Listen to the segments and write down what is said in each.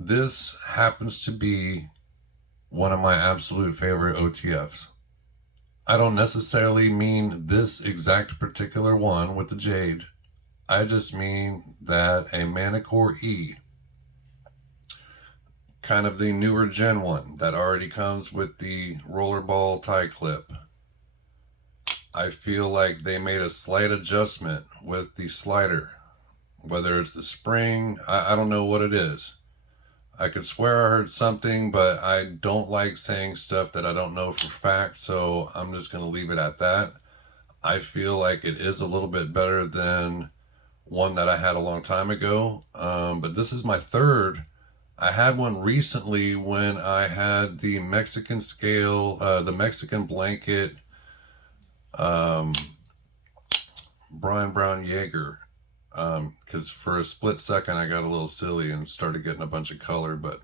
This happens to be one of my absolute favorite OTFs. I don't necessarily mean this exact particular one with the Jade. I just mean that a Manticore E, kind of the newer gen one that already comes with the rollerball tie clip. I feel like they made a slight adjustment with the slider. Whether it's the spring, I don't know what it is. I could swear I heard something, but I don't like saying stuff that I don't know for fact, so I'm just going to leave it at that. I feel like it is a little bit better than one that I had a long time ago, but this is my third. I had one recently when I had the Mexican scale, the Mexican blanket, um, Brian Brown Jaeger. Because for a split second I got a little silly and started getting a bunch of color, but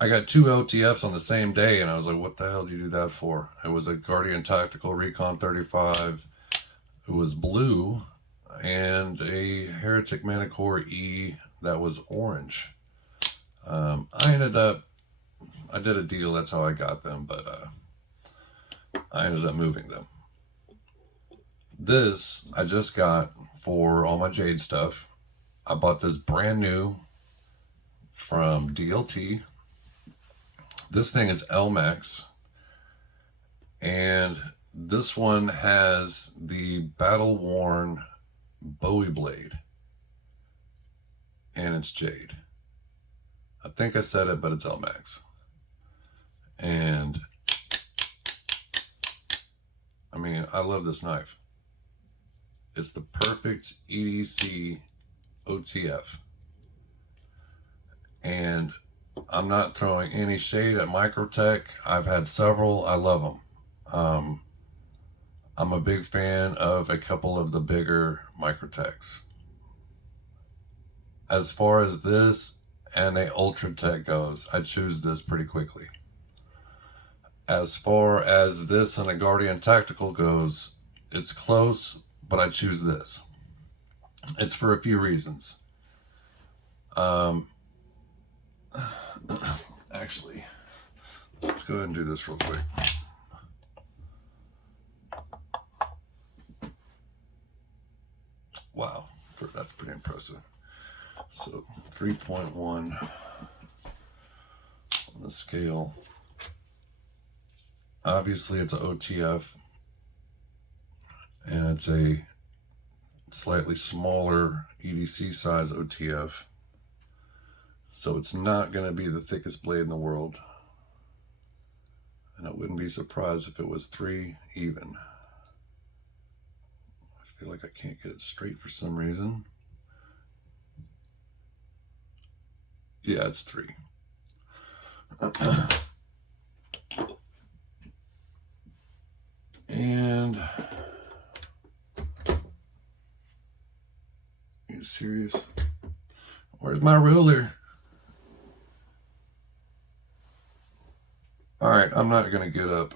I got two OTFs on the same day, and I was like, what the hell did you do that for? It was a Guardian Tactical Recon 35. It was blue, and a Heretic Manticore E that was orange. I ended up, I did a deal, that's how I got them, but I ended up moving them. This I just got for all my Jade stuff. I bought this brand new from DLT. This thing is LMAX, and this one has the battle worn Bowie blade, and it's Jade. I think I said it, but it's LMAX. And I mean, I love this knife. It's the perfect EDC OTF. And I'm not throwing any shade at Microtech. I've had several. I love them. I'm a big fan of a couple of the bigger Microtechs. As far as this and a Ultratech goes, I choose this pretty quickly. As far as this and a Guardian Tactical goes, it's close, but I choose this. It's for a few reasons. Actually, let's go ahead and do this real quick. Wow, that's pretty impressive. So 3.1 on the scale. Obviously it's an OTF, and it's a slightly smaller EDC size OTF. So it's not going to be the thickest blade in the world. And I wouldn't be surprised if it was 3 even. I feel like I can't get it straight for some reason. Yeah, it's 3. And are you serious? Where's my ruler? All right, I'm not gonna get up.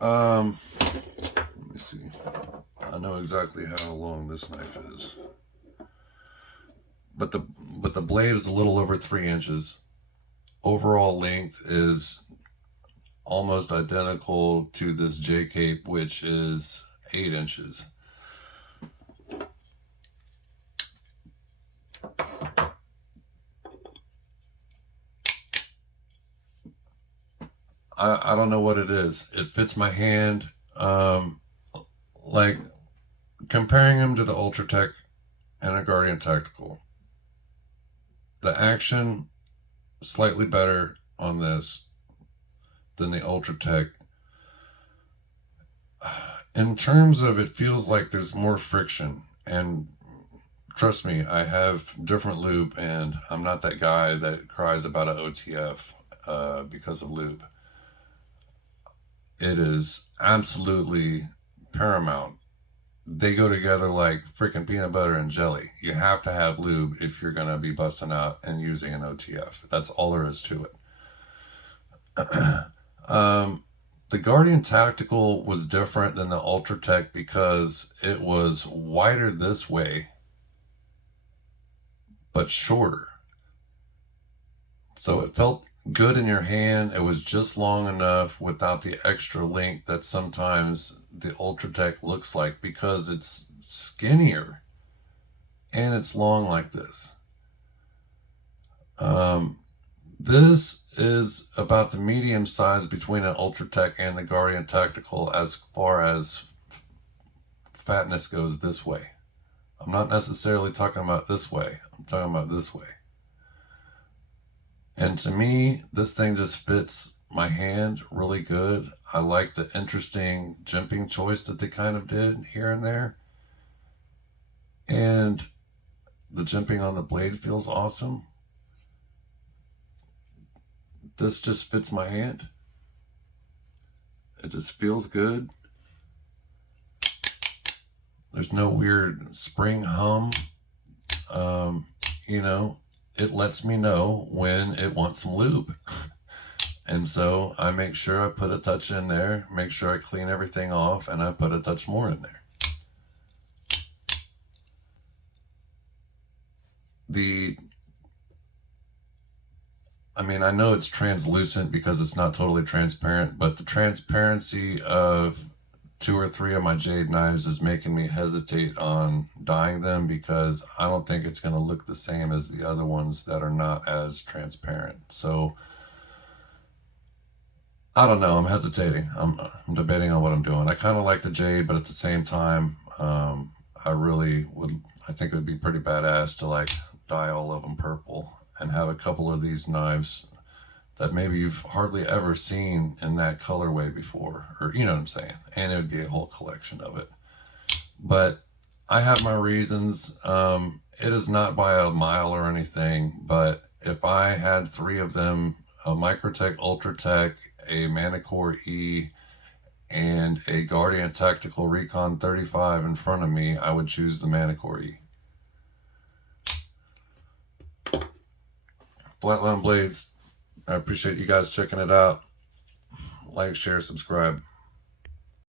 Let me see. I know exactly how long this knife is, but the blade is a little over 3 inches. Overall length is almost identical to this J cape, which is 8 inches. I don't know what it is. It fits my hand. Like comparing them to the Ultratech and a Guardian Tactical, the action slightly better on this than the Ultratech. In terms of, it feels like there's more friction, and trust me, I have different lube, and I'm not that guy that cries about an OTF because of lube. It is absolutely paramount. They go together like freaking peanut butter and jelly. You have to have lube if you're going to be busting out and using an OTF. That's all there is to it. The Guardian Tactical was different than the Ultratech because it was wider this way, but shorter. So it felt good in your hand. It was just long enough without the extra length that sometimes the Ultratech looks like, because it's skinnier and it's long like this. This is about the medium size between an Ultratech and the Guardian Tactical as far as fatness goes this way. I'm not necessarily talking about this way. I'm talking about this way. And to me, this thing just fits my hand really good. I like the interesting jimping choice that they kind of did here and there. And the jimping on the blade feels awesome. This just fits my hand. It just feels good. There's no weird spring hum. You know, it lets me know when it wants some lube. And so I make sure I put a touch in there, make sure I clean everything off, and I put a touch more in there. I know it's translucent because it's not totally transparent, but the transparency of 2 or 3 of my Jade knives is making me hesitate on dyeing them, because I don't think it's going to look the same as the other ones that are not as transparent. So I don't know. I'm hesitating. I'm debating on what I'm doing. I kind of like the Jade, but at the same time, I think it would be pretty badass to like dye all of them purple and have a couple of these knives that maybe you've hardly ever seen in that colorway before, or you know what I'm saying? And it would be a whole collection of it. But I have my reasons. It is not by a mile or anything, but if I had 3 of them, a Microtech Ultratech, a Manticore E, and a Guardian Tactical Recon 35 in front of me, I would choose the Manticore E. Flatline Blades, I appreciate you guys checking it out. Like, share, subscribe.